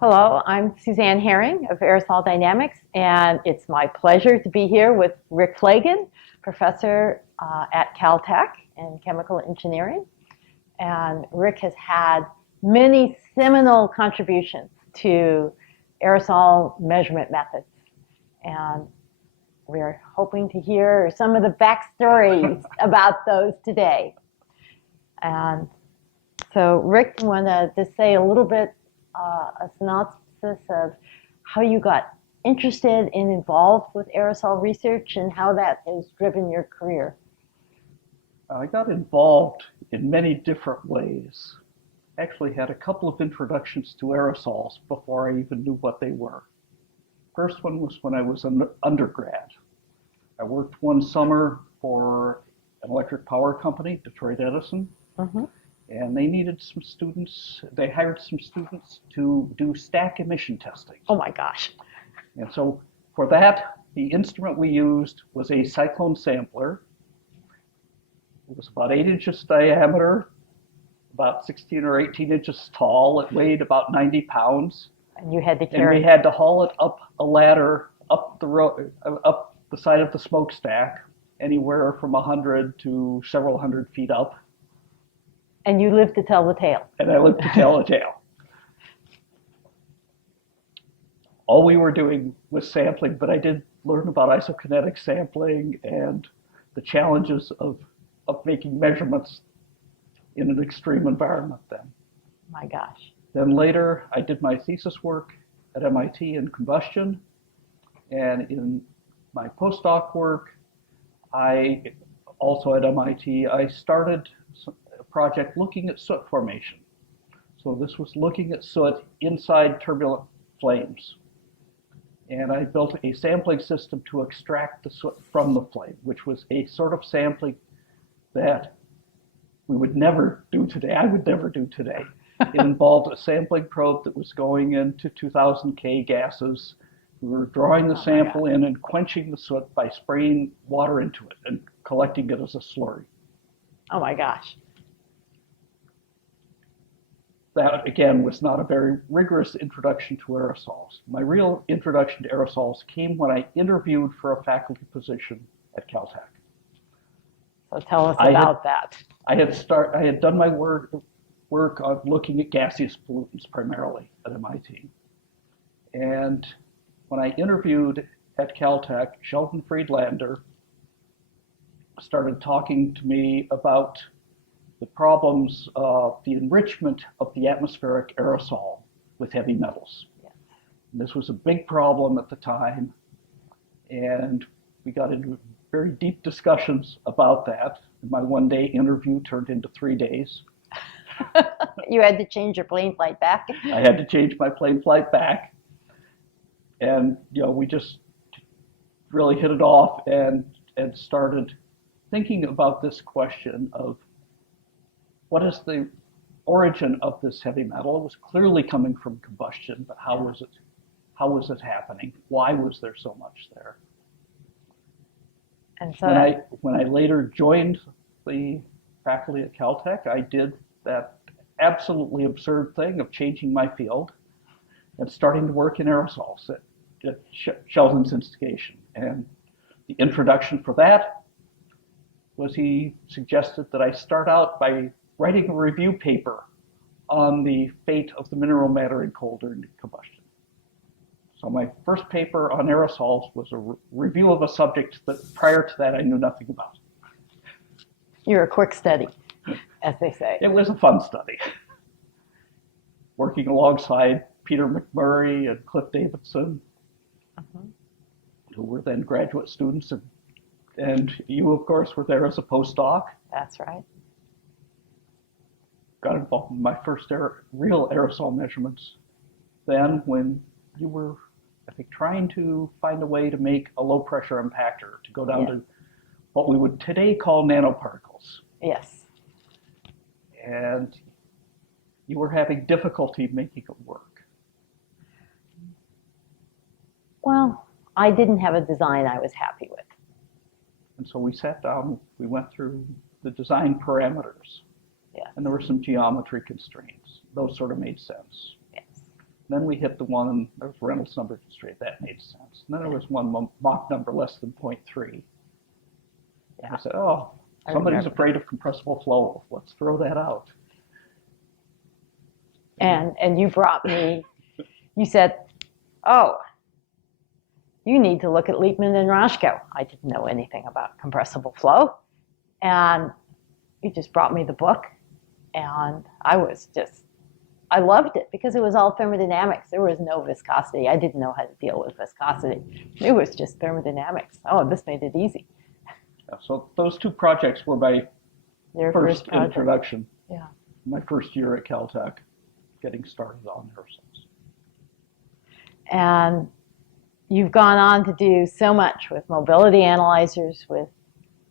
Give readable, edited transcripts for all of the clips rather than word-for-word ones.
Hello, I'm Suzanne Herring of Aerosol Dynamics, and it's my pleasure to be here with Rick Flagan, professor at Caltech in chemical engineering. And Rick has had many seminal contributions to aerosol measurement methods. And we're hoping to hear some of the backstories about those today. And so Rick, you want to just say a little bit, a synopsis of how you got interested and involved with aerosol research and how that has driven your career? I got involved in many different ways. Actually had a couple of introductions to aerosols before I even knew what they were. First one was when I was an undergrad. I worked one summer for an electric power company, Detroit Edison, and they needed some students. They hired some students to do stack emission testing. Oh my gosh. And so for that, the instrument we used was a cyclone sampler. It was about 8 inches diameter, about 16 or 18 inches tall. It weighed about 90 pounds. And you had to carry. And we had to haul it up a ladder, up the side of the smokestack, anywhere from 100 to several hundred feet up. And you lived to tell the tale. And I lived to tell the tale. All we were doing was sampling, but I did learn about isokinetic sampling and the challenges of making measurements in an extreme environment then. My gosh. Then later, I did my thesis work at MIT in combustion, and in my postdoc work, also at MIT, I started a project looking at soot formation. So this was looking at soot inside turbulent flames. And I built a sampling system to extract the soot from the flame, which was a sort of sampling that we would never do today. I would never do today. It involved a sampling probe that was going into 2000 K gases. We were drawing the sample in and quenching the soot by spraying water into it and collecting it as a slurry. Oh my gosh. That, again, was not a very rigorous introduction to aerosols. My real introduction to aerosols came when I interviewed for a faculty position at Caltech. So tell us about that. I had done my work on looking at gaseous pollutants primarily at MIT. And when I interviewed at Caltech, Sheldon Friedlander started talking to me about the problems of the enrichment of the atmospheric aerosol with heavy metals. Yes. This was a big problem at the time, and we got into very deep discussions about that. My one-day interview turned into 3 days. You had to change your plane flight back? I had to change my plane flight back. And we just really hit it off and started thinking about this question of what is the origin of this heavy metal? It was clearly coming from combustion, but how was it happening? Why was there so much there? And so when I later joined the faculty at Caltech, I did that absolutely absurd thing of changing my field and starting to work in aerosols at Sheldon's instigation. And the introduction for that was he suggested that I start out by writing a review paper on the fate of the mineral matter in coal during combustion. So my first paper on aerosols was a review of a subject that prior to that I knew nothing about. You're a quick study, as they say. It was a fun study. Working alongside Peter McMurray and Cliff Davidson, who were then graduate students, and you, of course, were there as a postdoc. That's right. Got involved in my first real aerosol measurements then when you were, I think, trying to find a way to make a low-pressure impactor to go down to what we would today call nanoparticles. Yes. And you were having difficulty making it work. Well, I didn't have a design I was happy with. And so we sat down, we went through the design parameters. Yes. And there were some geometry constraints. Those sort of made sense. Yes. Then we hit the one, there was Reynolds number constraint, that made sense. And then there was one Mach number less than 0.3. And I said, oh, somebody's afraid of compressible flow. Let's throw that out. And you brought me, you said, oh, you need to look at Liebman and Rashko. I didn't know anything about compressible flow. And you just brought me the book. And I loved it because it was all thermodynamics. There was no viscosity. I didn't know how to deal with viscosity. It was just thermodynamics. Oh, this made it easy. Yeah, so those two projects were my first introduction. Yeah. My first year at Caltech, getting started on aerosols. And you've gone on to do so much with mobility analyzers, with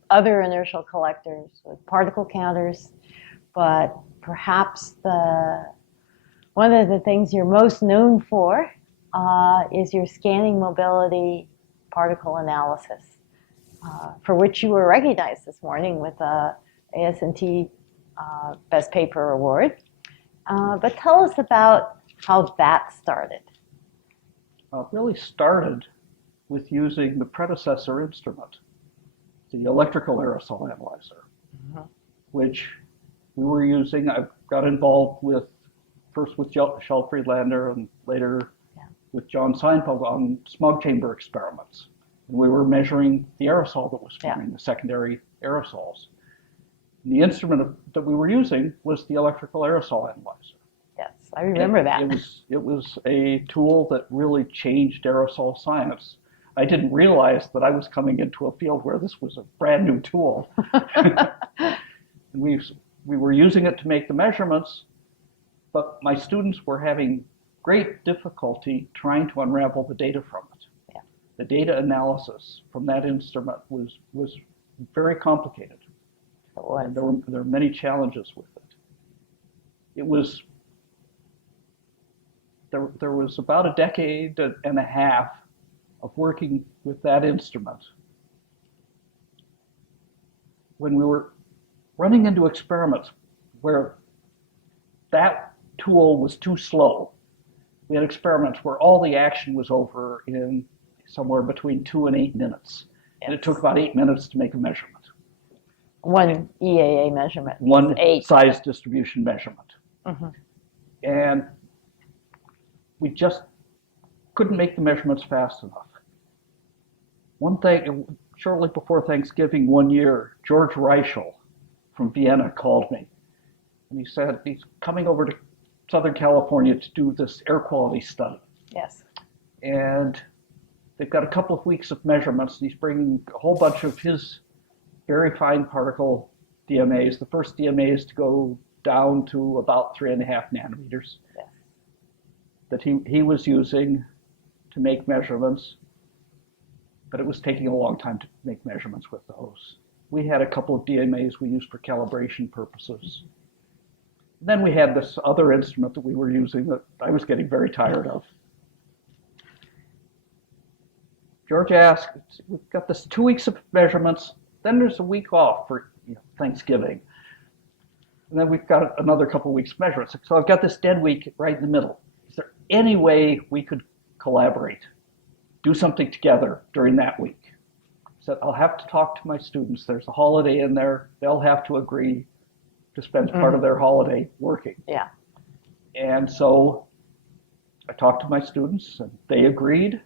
other inertial collectors, with particle counters, but perhaps one of the things you're most known for is your scanning mobility particle analysis, for which you were recognized this morning with the AS&T Best Paper Award. But tell us about how that started. It really started with using the predecessor instrument, the electrical aerosol analyzer, which we were using. I got involved with, first with Shel Friedlander and later with John Seinfeld on smog chamber experiments. And we were measuring the aerosol that was forming, the secondary aerosols. And the instrument that we were using was the electrical aerosol analyzer. Yes, I remember that. It was a tool that really changed aerosol science. I didn't realize that I was coming into a field where this was a brand new tool. And we were using it to make the measurements, but my students were having great difficulty trying to unravel the data from it. Yeah. The data analysis from that instrument was very complicated. It was. And there were many challenges with it. It was there was about a decade and a half of working with that instrument when we were running into experiments where that tool was too slow. We had experiments where all the action was over in somewhere between 2 and 8 minutes. Yes. And it took about 8 minutes to make a measurement. One EAA measurement. One size distribution measurement. And we just couldn't make the measurements fast enough. One thing, shortly before Thanksgiving one year, George Reichel from Vienna called me. And he said he's coming over to Southern California to do this air quality study. Yes. And they've got a couple of weeks of measurements, and he's bringing a whole bunch of his very fine particle DMAs, the first DMAs to go down to about 3.5 nanometers, yes, that he was using to make measurements, but it was taking a long time to make measurements with those. We had a couple of DMAs we used for calibration purposes. Then we had this other instrument that we were using that I was getting very tired of. George asked, we've got this 2 weeks of measurements, then there's a week off for Thanksgiving. And then we've got another couple of weeks of measurements. So I've got this dead week right in the middle. Is there any way we could collaborate, do something together during that week? I said, I'll have to talk to my students. There's a holiday in there. They'll have to agree to spend part of their holiday working. Yeah. And so I talked to my students, and they agreed.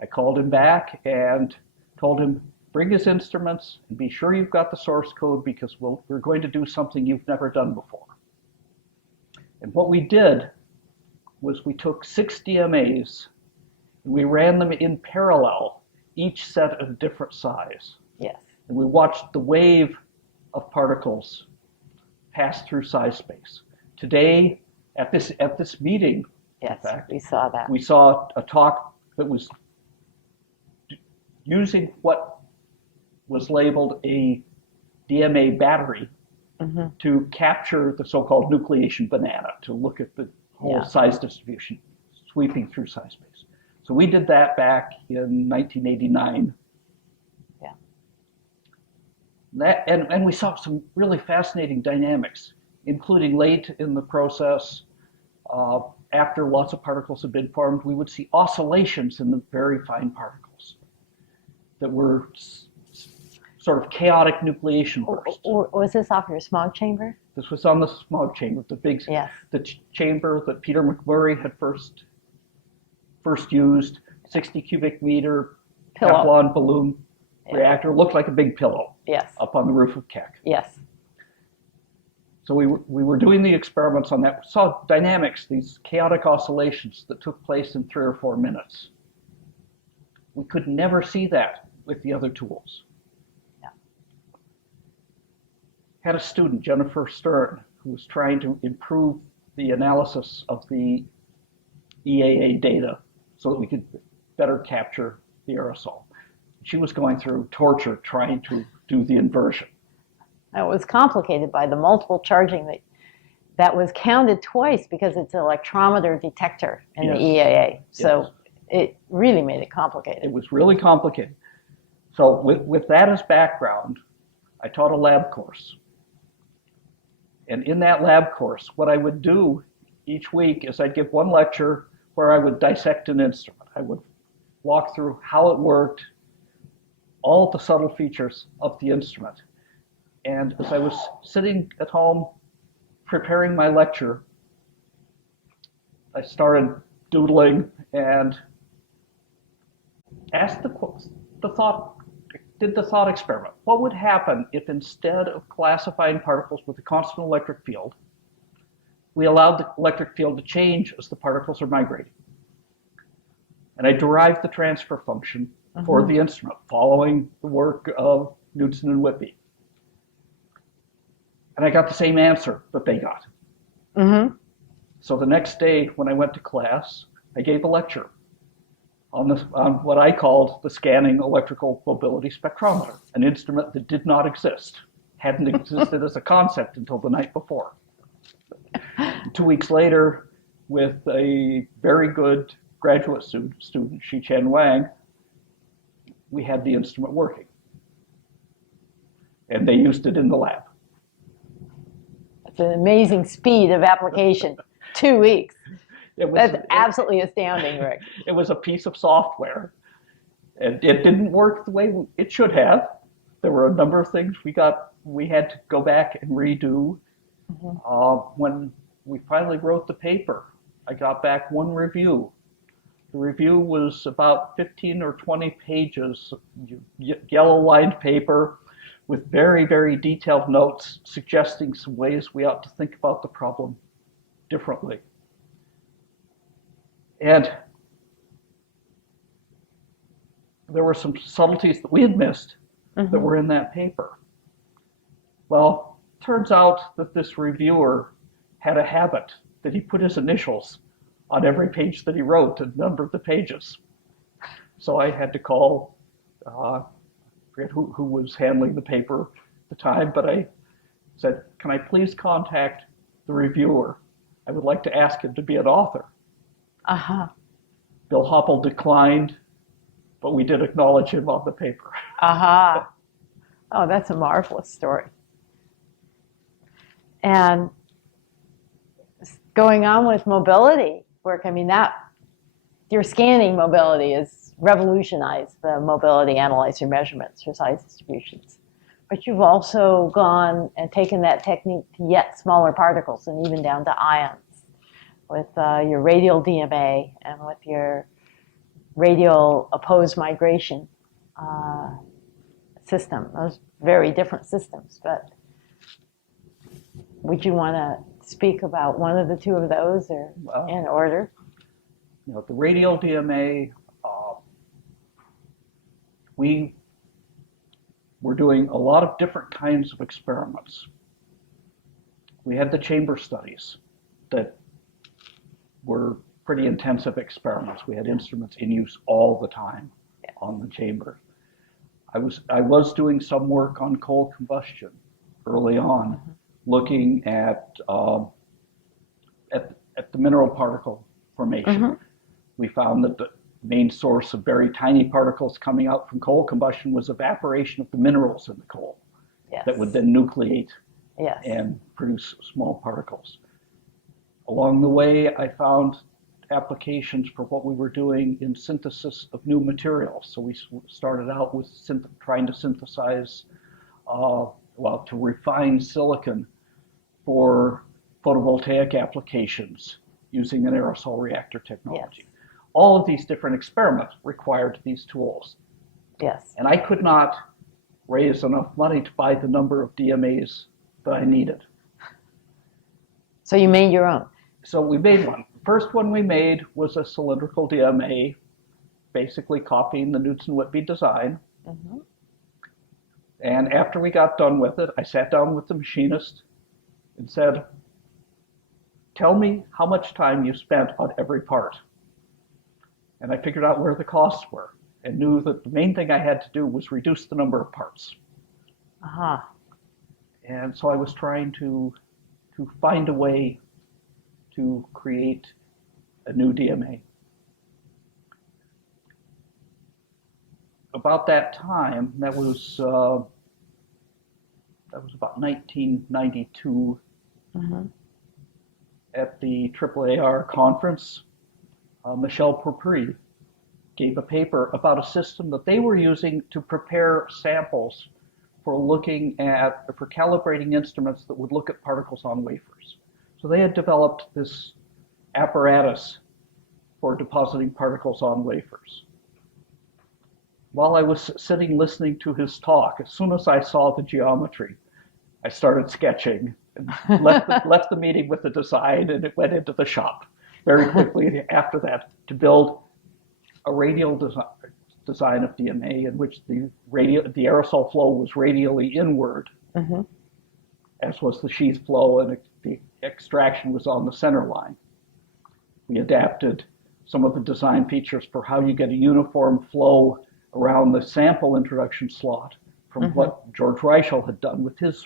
I called him back and told him, bring his instruments and be sure you've got the source code because we're going to do something you've never done before. And what we did was we took 6 DMAs and we ran them in parallel, each set at a different size. Yes. And we watched the wave of particles pass through size space. Today, at this meeting, yes, in fact, we saw that. We saw a talk that was using what was labeled a DMA battery to capture the so-called nucleation banana, to look at the whole size distribution sweeping through size space. So we did that back in 1989. Yeah. And we saw some really fascinating dynamics, including late in the process, after lots of particles had been formed, we would see oscillations in the very fine particles that were sort of chaotic nucleation bursts. Was this off your smog chamber? This was on the smog chamber, the big, yes. the chamber that Peter McMurray had first used, 60 cubic meter Pillow. Teflon balloon reactor. Looked like a big pillow. Yes. Up on the roof of Keck. Yes. So we were doing the experiments on that. We saw dynamics, these chaotic oscillations that took place in 3 or 4 minutes. We could never see that with the other tools. Yeah. Had a student, Jennifer Stern, who was trying to improve the analysis of the EAA data so that we could better capture the aerosol. She was going through torture trying to do the inversion. It was complicated by the multiple charging that was counted twice because it's an electrometer detector in the EAA. So it really made it complicated. It was really complicated. So with that as background, I taught a lab course. And in that lab course, what I would do each week is I'd give one lecture where I would dissect an instrument. I would walk through how it worked, all of the subtle features of the instrument. And as I was sitting at home preparing my lecture, I started doodling and asked did the thought experiment. What would happen if instead of classifying particles with a constant electric field, we allowed the electric field to change as the particles are migrating? And I derived the transfer function for the instrument, following the work of Knudsen and Whitby. And I got the same answer that they got. So the next day when I went to class, I gave a lecture on what I called the scanning electrical mobility spectrometer, an instrument that did not exist, hadn't existed as a concept until the night before. 2 weeks later, with a very good graduate student, Shi-Chen Wang, we had the instrument working. And they used it in the lab. It's an amazing speed of application. 2 weeks. That's absolutely astounding, Rick. It was a piece of software. And it didn't work the way it should have. There were a number of things we had to go back and redo. When we finally wrote the paper, I got back one review. The review was about 15 or 20 pages, yellow-lined paper with very, very detailed notes suggesting some ways we ought to think about the problem differently. And there were some subtleties that we had missed that were in that paper. Well, turns out that this reviewer had a habit that he put his initials on every page that he wrote and numbered the pages. So I had to call, I forget who was handling the paper at the time, but I said, can I please contact the reviewer? I would like to ask him to be an author. Bill Hopple declined, but we did acknowledge him on the paper. Oh, that's a marvelous story. And going on with mobility work, I mean, your scanning mobility has revolutionized the mobility analyzer measurements for size distributions. But you've also gone and taken that technique to yet smaller particles and even down to ions with your radial DMA and with your radial opposed migration system. Those very different systems, but would you want to speak about one of the two of those or in order? You know, the radial DMA, we were doing a lot of different kinds of experiments. We had the chamber studies that were pretty intensive experiments. We had instruments in use all the time on the chamber. I was doing some work on coal combustion early on, looking at the mineral particle formation. We found that the main source of very tiny particles coming out from coal combustion was evaporation of the minerals in the coal that would then nucleate and produce small particles. Along the way, I found applications for what we were doing in synthesis of new materials. So we started out with trying to synthesize, to refine silicon for photovoltaic applications using an aerosol reactor technology. Yes. All of these different experiments required these tools. Yes. And I could not raise enough money to buy the number of DMAs that I needed. So you made your own. So we made one. The first one we made was a cylindrical DMA, basically copying the Knudsen-Whitby design. Mm-hmm. And after we got done with it, I sat down with the machinist and said, tell me how much time you spent on every part. And I figured out where the costs were and knew that the main thing I had to do was reduce the number of parts. Uh-huh. And so I was trying to find a way to create a new DMA. About that time, that was about 1992, Mm-hmm. at the AAAR conference, Michel Pourpre gave a paper about a system that they were using to prepare samples for calibrating instruments that would look at particles on wafers. So they had developed this apparatus for depositing particles on wafers. While I was sitting listening to his talk, as soon as I saw the geometry, I started sketching and left the meeting with the design, and it went into the shop very quickly after that to build a radial design of DMA in which the aerosol flow was radially inward, Mm-hmm. as was the sheath flow, and the extraction was on the center line. We adapted some of the design features for how you get a uniform flow around the sample introduction slot from Mm-hmm. what George Reichel had done with his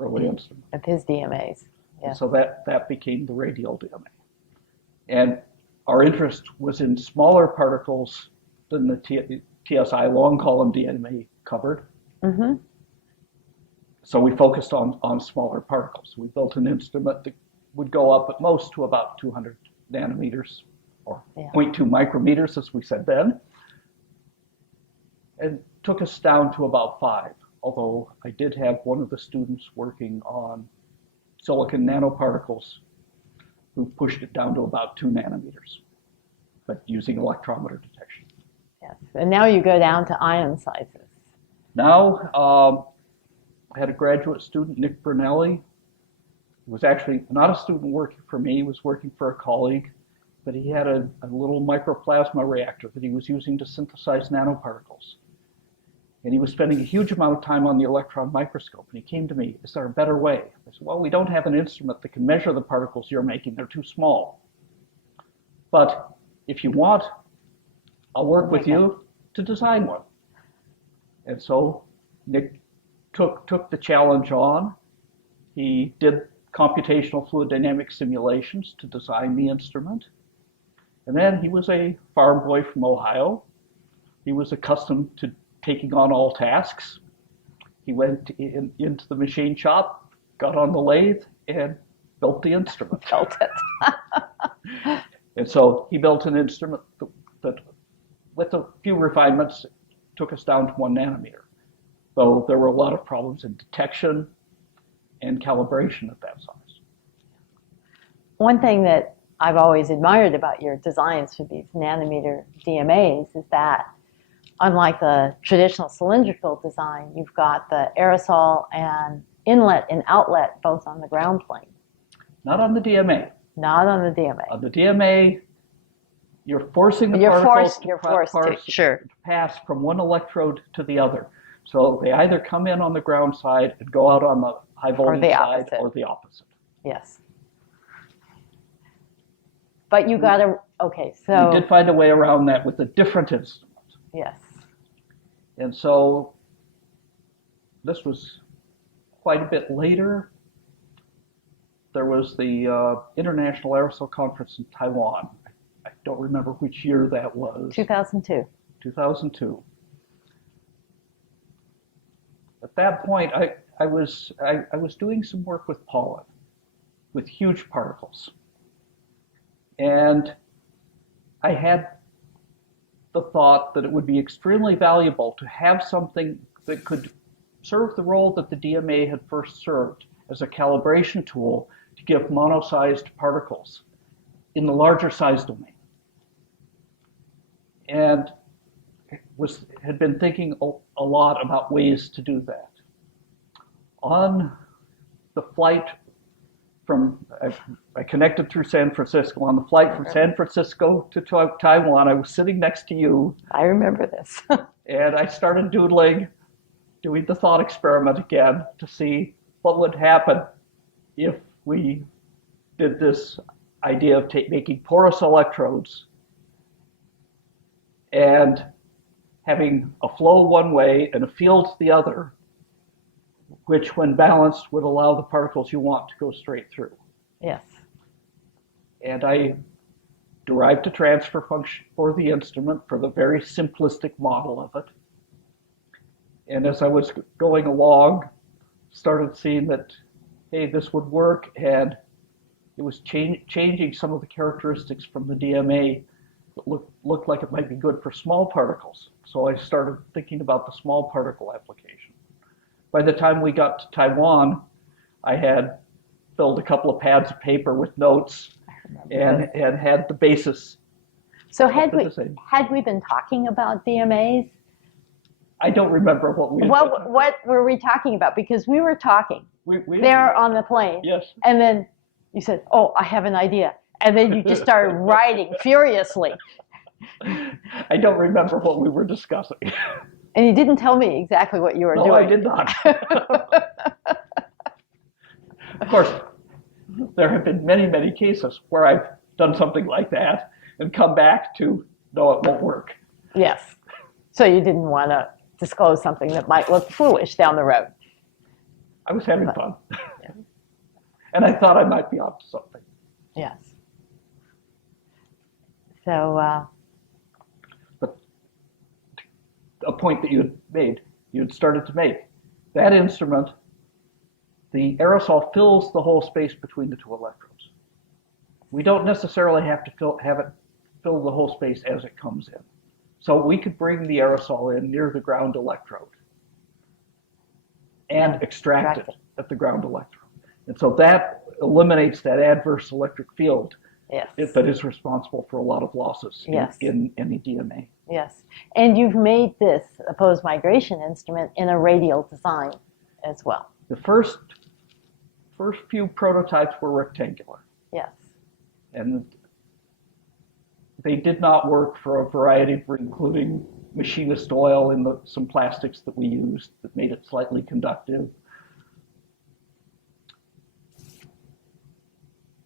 early instrument. Of his DMAs. Yeah. So that became the radial DMA. And our interest was in smaller particles than the TSI long column DMA covered. Mm-hmm. So we focused on smaller particles. We built an instrument that would go up at most to about 200 nanometers, or 0.2 micrometers, as we said then, and took us down to about 5, although I did have one of the students working on silicon nanoparticles who pushed it down to about 2 nanometers, but using electrometer detection. Yes. And now you go down to ion sizes. Now, I had a graduate student, Nick Brunelli, who was actually not a student working for me, he was working for a colleague, but he had a little microplasma reactor that he was using to synthesize nanoparticles. And he was spending a huge amount of time on the electron microscope. And he came to me, is there a better way? I said, well, we don't have an instrument that can measure the particles you're making. They're too small. But if you want, I'll work with you to design one. And so Nick took the challenge on. He did computational fluid dynamics simulations to design the instrument. And then he was a farm boy from Ohio. He was accustomed to taking on all tasks. He went into the machine shop, got on the lathe, and built the instrument. Built it. And so he built an instrument that with a few refinements, took us down to 1 nanometer. Though there were a lot of problems in detection and calibration at that size. One thing that I've always admired about your designs for these nanometer DMAs is that unlike the traditional cylindrical design, you've got the aerosol and inlet and outlet both on the ground plane. Not on the DMA. Not on the DMA. On the DMA, you're forcing the particles to pass from one electrode to the other. So they either come in on the ground side and go out on the high voltage side, or the opposite. Yes. But you got to, okay, so. We did find a way around that with a different instrument. Yes. And so this was quite a bit later. There was the International Aerosol Conference in Taiwan. I don't remember which year that was. 2002. 2002. At that point, I was doing some work with pollen, with huge particles. And I had the thought that it would be extremely valuable to have something that could serve the role that the DMA had first served as a calibration tool to give mono-sized particles in the larger size domain. And had been thinking a lot about ways to do that. On the flight I connected through San Francisco. On the flight from San Francisco to Taiwan, I was sitting next to you. I remember this. And I started doing the thought experiment again to see what would happen if we did this idea of making porous electrodes and having a flow one way and a field the other, which when balanced would allow the particles you want to go straight through. Yes. And I derived a transfer function for the instrument for the very simplistic model of it. And as I was going along, started seeing that, hey, this would work, and it was changing some of the characteristics from the DMA that looked like it might be good for small particles. So I started thinking about the small particle application. By the time we got to Taiwan, I had filled a couple of pads of paper with notes and had the basis. So had we been talking about DMAs? I don't remember what we. What were we talking about? Because we were talking there on the plane. Yes. And then you said, "Oh, I have an idea," and then you just started writing furiously. I don't remember what we were discussing. And you didn't tell me exactly what you were doing. No, I did not. Of course, there have been many, many cases where I've done something like that and come back to, no, it won't work. Yes. So you didn't want to disclose something that might look foolish down the road. I was having fun. Yeah. And I thought I might be onto something. Yes. So, but a point that you had started to make, that instrument, the aerosol fills the whole space between the two electrodes. We don't necessarily have to have it fill the whole space as it comes in. So we could bring the aerosol in near the ground electrode and extract it at the ground electrode. And so that eliminates that adverse electric field that is responsible for a lot of losses in any DMA. Yes. And you've made this opposed migration instrument in a radial design as well. The first few prototypes were rectangular. Yes. And they did not work for a variety of, including machinist oil and some plastics that we used that made it slightly conductive.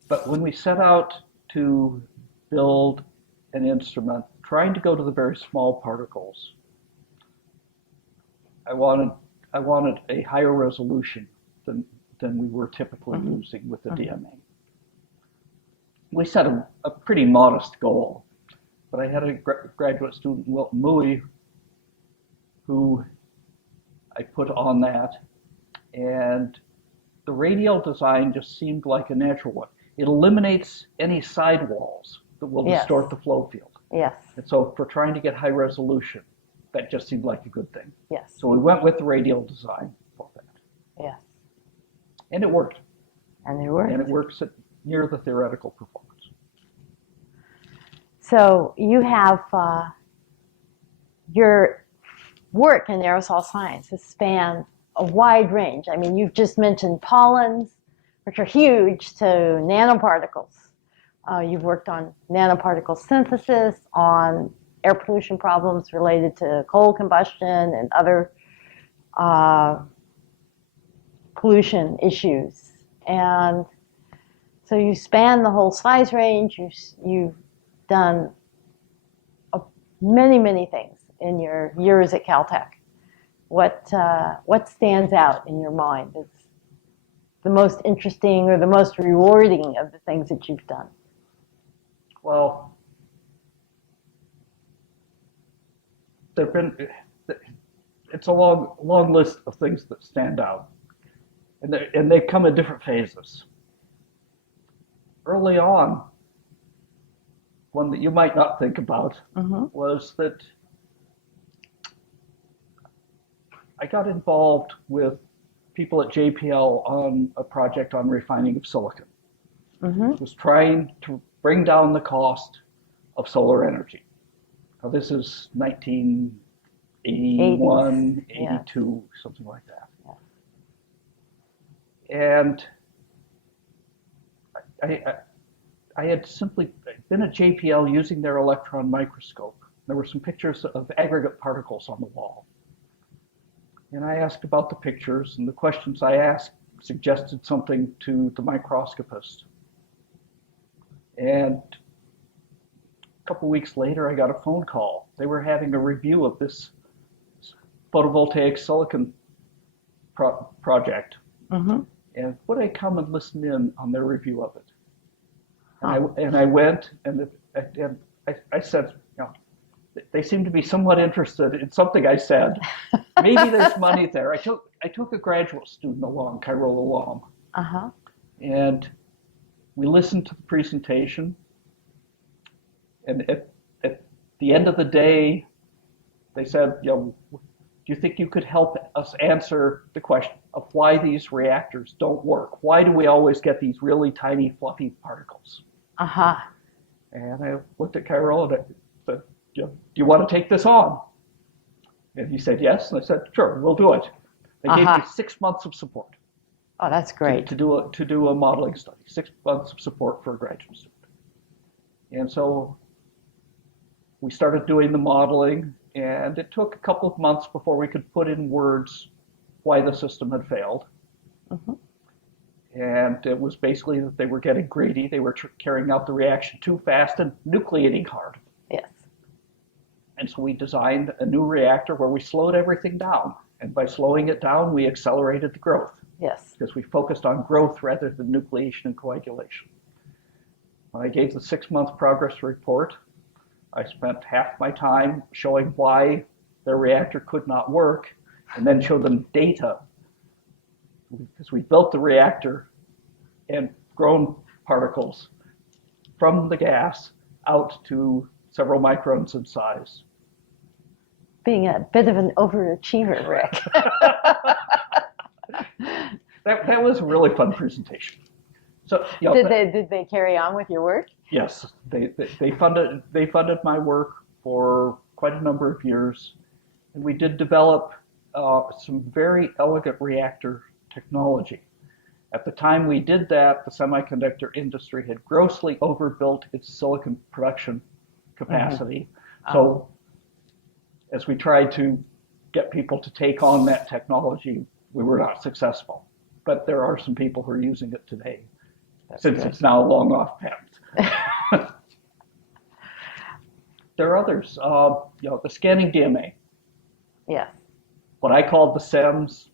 But when we set out to build an instrument, trying to go to the very small particles, I wanted a higher resolution than we were typically using with the DMA. We set a pretty modest goal, but I had a graduate student, Wilton Mui, who I put on that, and the radial design just seemed like a natural one. It eliminates any sidewalls that will distort the flow field. Yes. And so for trying to get high resolution, that just seemed like a good thing. Yes. So we went with the radial design for that. Yes. And it worked. And it worked. And it works at near the theoretical performance. So you have your work in aerosol science has spanned a wide range. I mean, you've just mentioned pollens, which are huge, to nanoparticles. You've worked on nanoparticle synthesis, on air pollution problems related to coal combustion and other pollution issues. And so you span the whole size range. You've done many, many things in your years at Caltech. What stands out in your mind as the most interesting or the most rewarding of the things that you've done? Well, it's a long list of things that stand out, and they come in different phases. Early on, one that you might not think about Mm-hmm. was that I got involved with people at JPL on a project on refining of silicon. Mm-hmm. It was trying to bring down the cost of solar energy. Now, this is 1981, 80s. Yeah. 82, something like that. Yeah. And I had simply been at JPL using their electron microscope. There were some pictures of aggregate particles on the wall. And I asked about the pictures, and the questions I asked suggested something to the microscopist. And a couple weeks later, I got a phone call. They were having a review of this photovoltaic silicon project. Mm-hmm. And would I come and listen in on their review of it? Huh. And I went, and I said, you know, they seem to be somewhat interested in something I said. Maybe there's money there. I took a graduate student along, Kyrol alum, Uh-huh. and we listened to the presentation. And at the end of the day, they said, you know, do you think you could help us answer the question of why these reactors don't work? Why do we always get these really tiny, fluffy particles? Uh-huh. And I looked at Kyrol and I said, do you want to take this on? And he said yes. And I said, sure, we'll do it. They gave me 6 months of support Oh, that's great. to do a modeling study. 6 months of support for a graduate student. And so we started doing the modeling, and it took a couple of months before we could put in words why the system had failed. Mm-hmm. And it was basically that they were getting greedy. They were carrying out the reaction too fast and nucleating hard. Yes. And so we designed a new reactor where we slowed everything down. And by slowing it down, we accelerated the growth Yes. because we focused on growth rather than nucleation and coagulation. When I gave the 6-month progress report, I spent half my time showing why their reactor could not work and then show them data. Because we built the reactor and grown particles from the gas out to several microns in size. Being a bit of an overachiever, Rick. That was a really fun presentation. So, you know, Did they carry on with your work? yes, they funded my work for quite a number of years, and we did develop some very elegant reactor technology. At the time we did that, the semiconductor industry had grossly overbuilt its silicon production capacity. Mm-hmm. So as we tried to get people to take on that technology, we were not successful. But there are some people who are using it today, since it's now long off patent. There are others. You know, the scanning DMA. Yes. What I called the SEMS.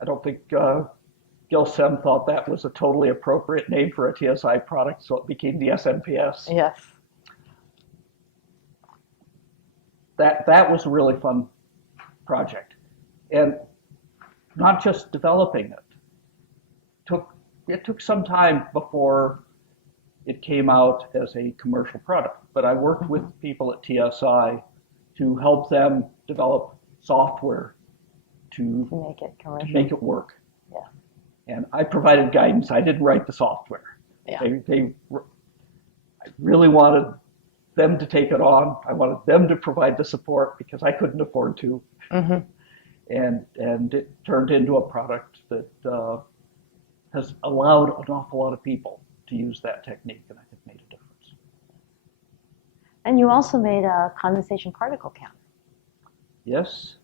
I don't think Gil Sem thought that was a totally appropriate name for a TSI product, so it became the SMPS. Yes. That was a really fun project, and not just developing it. It took some time before it came out as a commercial product, but I worked with people at TSI to help them develop software to make it commercial. To make it work. Yeah. And I provided guidance. I didn't write the software. Yeah. I really wanted them to take it on. I wanted them to provide the support because I couldn't afford to. Mm-hmm. And it turned into a product that has allowed an awful lot of people to use that technique, and I think made a difference. And you also made a condensation particle counter. Yes.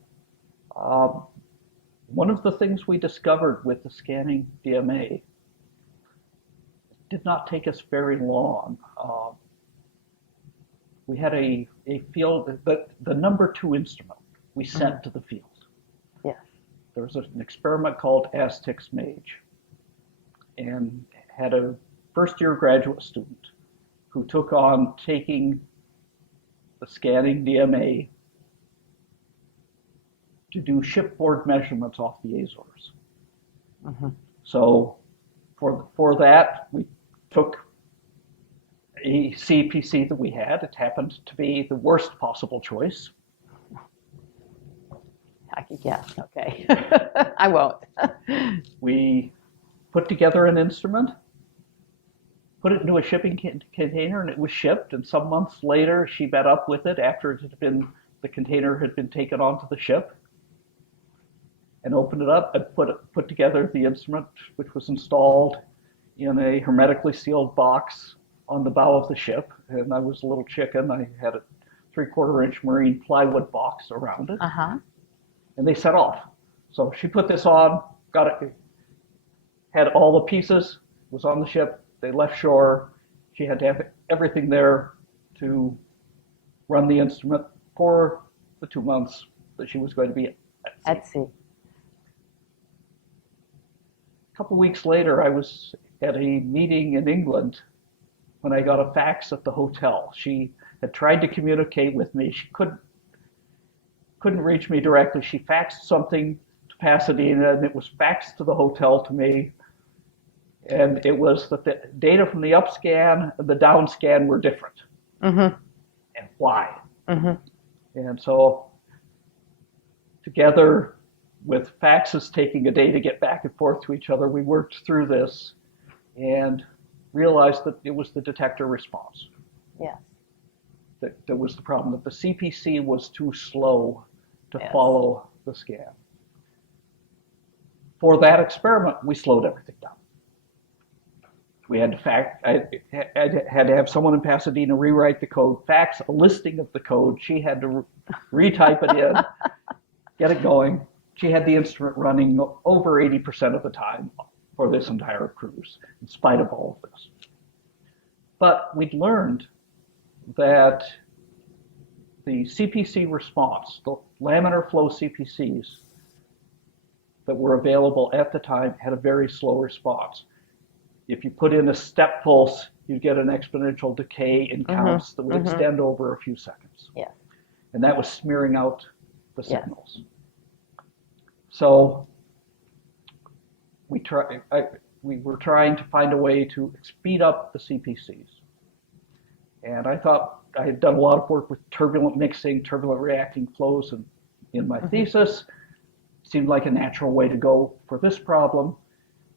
One of the things we discovered with the scanning DMA did not take us very long. We had a field, the number 2 instrument we sent to the field. Yes. There was an experiment called Aztec's Mage, and had a first-year graduate student who took on taking the scanning DMA to do shipboard measurements off the Azores. Mm-hmm. So for that, we took a CPC that we had. It happened to be the worst possible choice. I could guess. Okay. I won't. We put together an instrument, put it into a shipping container, and it was shipped. And some months later, she met up with it after the container had been taken onto the ship, and opened it up and put together the instrument, which was installed in a hermetically sealed box on the bow of the ship. And I was a little chicken. I had a 3/4-inch marine plywood box around it. Uh-huh. And they set off. So she put this on, got it, had all the pieces, was on the ship. They left shore. She had to have everything there to run the instrument for the 2 months that she was going to be at sea. A couple weeks later, I was at a meeting in England when I got a fax at the hotel. She had tried to communicate with me. She couldn't reach me directly. She faxed something to Pasadena, and it was faxed to the hotel to me. And it was that the data from the upscan and the downscan were different. Mm-hmm. And why? Mm-hmm. And so, together with faxes taking a day to get back and forth to each other, we worked through this and realized that it was the detector response. Yes. That was the problem, that the CPC was too slow to Yes. follow the scan. For that experiment, we slowed everything down. We had to I had to have someone in Pasadena rewrite the code, fax a listing of the code. She had to retype it in, get it going. She had the instrument running over 80% of the time for this entire cruise, in spite of all of this. But we'd learned that the CPC response, the laminar flow CPCs that were available at the time, had a very slow response. If you put in a step pulse, you'd get an exponential decay in counts that would extend over a few seconds. Yeah. And that was smearing out the Yes. signals. So we were trying to find a way to speed up the CPCs. And I thought I had done a lot of work with turbulent mixing, turbulent reacting flows in my thesis. Seemed like a natural way to go for this problem.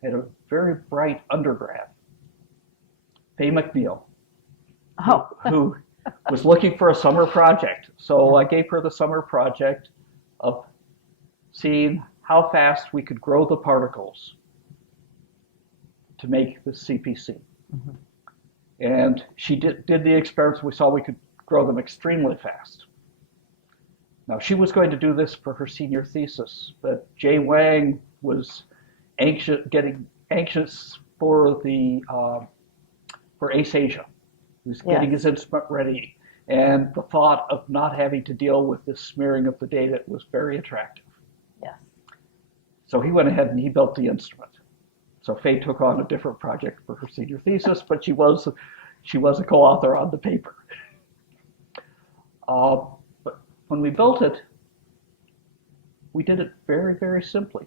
I had a very bright undergrad, Faye McNeil, who was looking for a summer project. So I gave her the summer project of seeing how fast we could grow the particles to make the CPC. Mm-hmm. And she did the experiments. We saw we could grow them extremely fast. Now, she was going to do this for her senior thesis, but Jay Wang was getting anxious for Ace Asia. He was getting his instrument ready, and the thought of not having to deal with this smearing of the data was very attractive. Yes. So he went ahead and he built the instrument. So Faye took on a different project for her senior thesis, but she was a co-author on the paper. But when we built it, we did it very, very simply.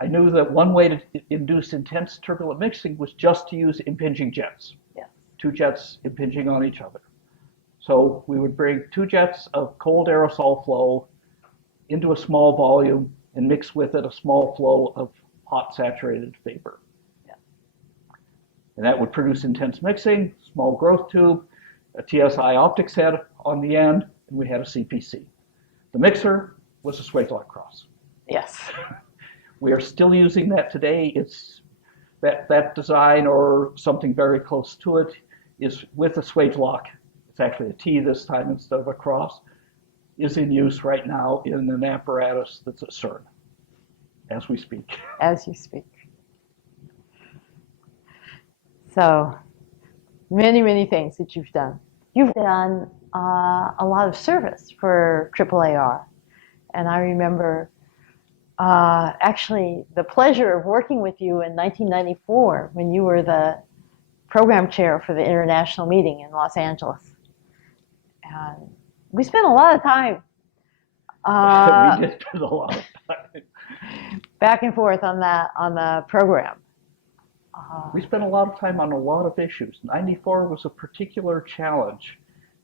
I knew that one way to induce intense turbulent mixing was just to use impinging jets. Yeah. 2 jets impinging on each other. So we would bring 2 jets of cold aerosol flow into a small volume and mix with it a small flow of hot saturated vapor. Yeah. And that would produce intense mixing, small growth tube, a TSI optics head on the end, and we had a CPC. The mixer was a Swagelok cross. Yes. We are still using that today. It's that design, or something very close to it, is with a Swagelok. It's actually a T this time instead of a cross, is in use right now in an apparatus that's at CERN as we speak. As you speak. So, many, many things that you've done. You've done a lot of service for AAAR. And I remember actually the pleasure of working with you in 1994 when you were the program chair for the international meeting in Los Angeles. And we spent a lot of time We did spend a lot of time. back and forth on the program. We spent a lot of time on a lot of issues. 94 was a particular challenge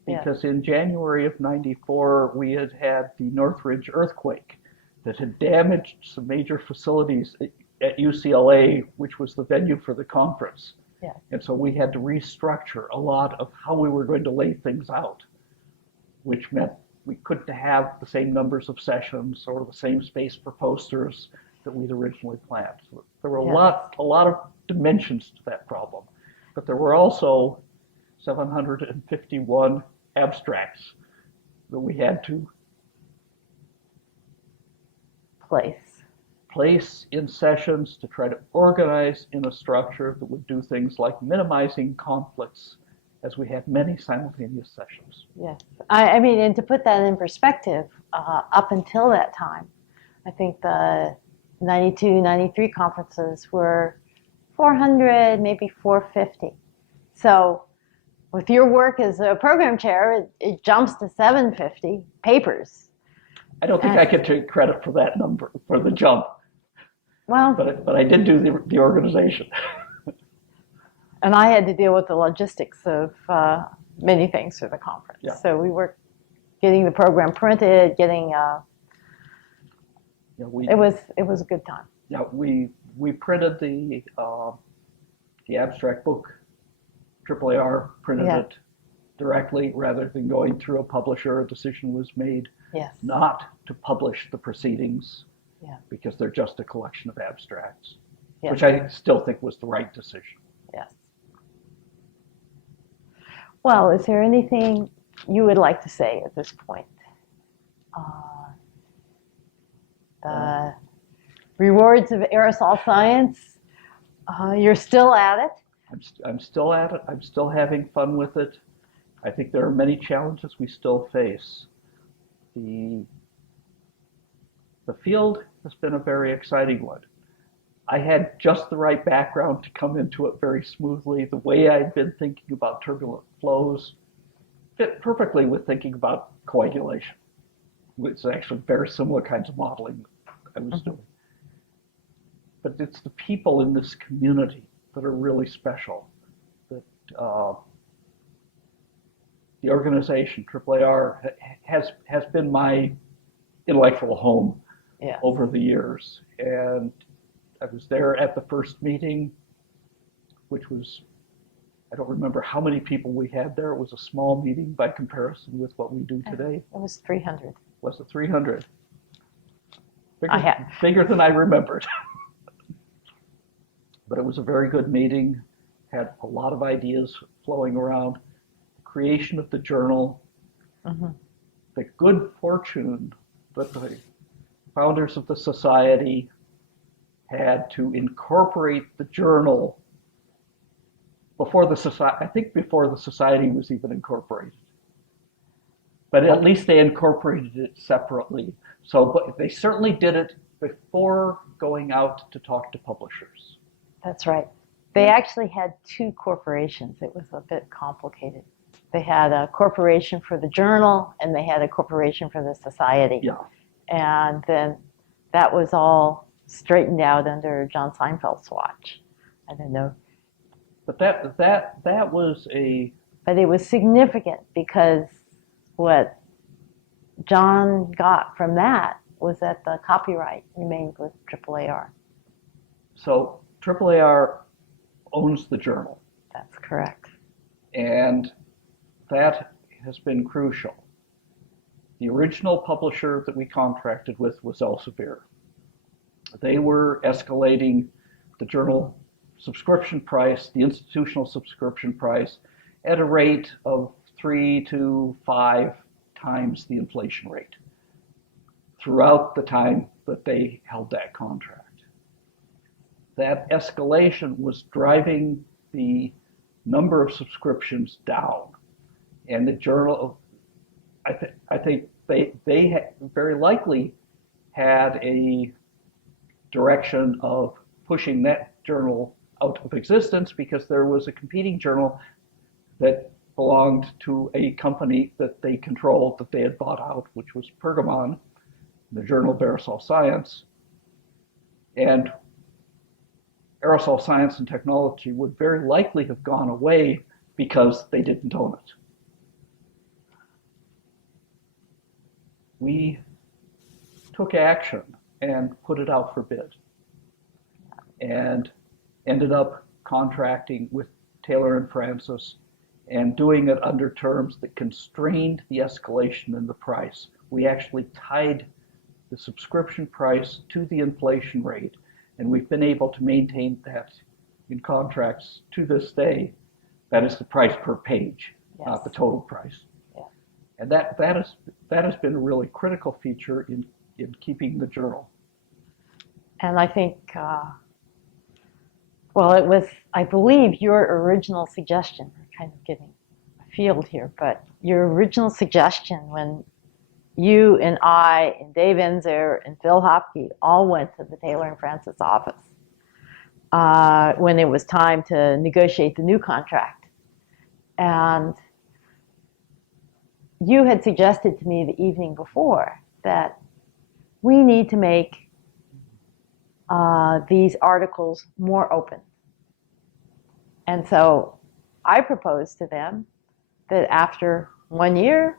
Yeah. because in January of 94, we had had the Northridge earthquake that had damaged some major facilities at UCLA, which was the venue for the conference. Yeah. And so we had to restructure a lot of how we were going to lay things out, which meant we couldn't have the same numbers of sessions or the same space for posters that we'd originally planned. So there were a lot of dimensions to that problem. But there were also 751 abstracts that we had to place in sessions to try to organize in a structure that would do things like minimizing conflicts as we had many simultaneous sessions. Yes. I mean, and to put that in perspective, up until that time, I think the 92, 93 conferences were 400, maybe 450. So with your work as a program chair, it jumps to 750 papers. I don't think I could take credit for that number, for the jump. Well, but I did do the organization. And I had to deal with the logistics of many things for the conference. Yeah. So we were getting the program printed, getting it was a good time. Yeah, we printed the abstract book. AAAR printed it directly rather than going through a publisher. A decision was made not to publish the proceedings because they're just a collection of abstracts, which I still think was the right decision. Yes. Well, is there anything you would like to say at this point? The rewards of aerosol science, you're still at it. I'm still at it. I'm still having fun with it. I think there are many challenges we still face. The field has been a very exciting one. I had just the right background to come into it very smoothly. The way I'd been thinking about turbulent flows fit perfectly with thinking about coagulation. It's actually very similar kinds of modeling I was doing. But it's the people in this community that are really special. That the organization, AAAR, has been my intellectual home over the years. And I was there at the first meeting, which was, I don't remember how many people we had there. It was a small meeting by comparison with what we do today. It was 300. Was it 300? Bigger, bigger than I remembered. But it was a very good meeting, had a lot of ideas flowing around. The creation of the journal, the good fortune that the founders of the society had to incorporate the journal before the society, I think before the society was even incorporated. But at least they incorporated it separately. But they certainly did it before going out to talk to publishers. That's right. They actually had two corporations. It was a bit complicated. They had a corporation for the journal, and they had a corporation for the society. Yeah. And then that was all straightened out under John Seinfeld's watch. I don't know. But that was a... But it was significant because what John got from that was that the copyright remained with AAAR. So AAAR owns the journal. That's correct. And that has been crucial. The original publisher that we contracted with was Elsevier. They were escalating the journal subscription price, the institutional subscription price, at a rate of 3 to 5 times the inflation rate throughout the time that they held that contract. That escalation was driving the number of subscriptions down. And the journal, I think they very likely had a direction of pushing that journal out of existence because there was a competing journal that belonged to a company that they controlled, that they had bought out, which was Pergamon, the journal of Aerosol Science. And aerosol science and technology would very likely have gone away because they didn't own it. We took action and put it out for bid and ended up contracting with Taylor and Francis and doing it under terms that constrained the escalation in the price. We actually tied the subscription price to the inflation rate, and we've been able to maintain that in contracts to this day. That is the price per page, Yes. not the total price. Yeah. And that has been a really critical feature in keeping the journal. And I think, well, it was, I believe, your original suggestion. We're kind of getting afield here, but your original suggestion when you and I and Dave Enzer and Phil Hopke all went to the Taylor and Francis office when it was time to negotiate the new contract. And you had suggested to me the evening before that we need to make these articles more open. And so I proposed to them that after 1 year,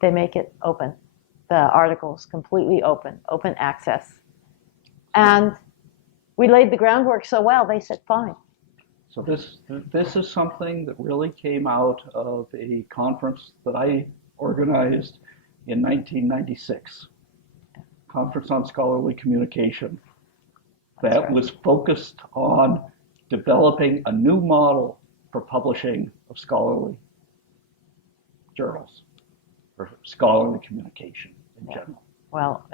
they make it open, the articles completely open, open access. And we laid the groundwork so well, they said, fine. So this is something that really came out of a conference that I organized in 1996, Conference on Scholarly Communication, that was focused on developing a new model for publishing of scholarly journals, or scholarly communication in general. Well,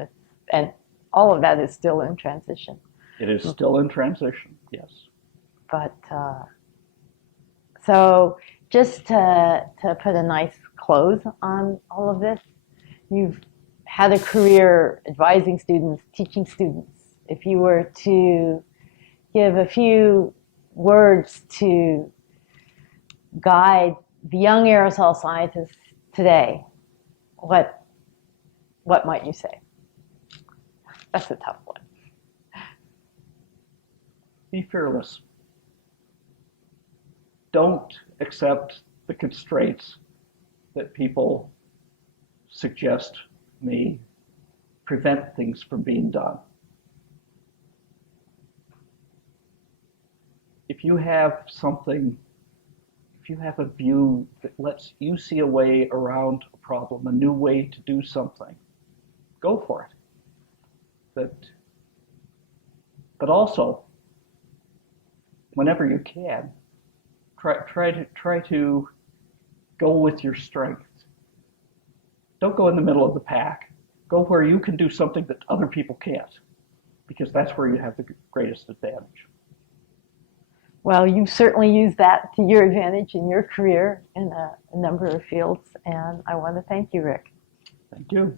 and all of that is still in transition. It is still in transition, yes. But so just to put a nice close on all of this, you've had a career advising students, teaching students. If you were to give a few words to guide the young aerosol scientists today, what might you say? That's a tough one. Be fearless. Don't accept the constraints that people suggest may prevent things from being done. If you have something, if you have a view that lets you see a way around a problem, a new way to do something, go for it. But also, whenever you can, try to go with your strengths. Don't go in the middle of the pack. Go where you can do something that other people can't, because that's where you have the greatest advantage. Well, you've certainly used that to your advantage in your career in a number of fields, and I want to thank you, Rick. Thank you.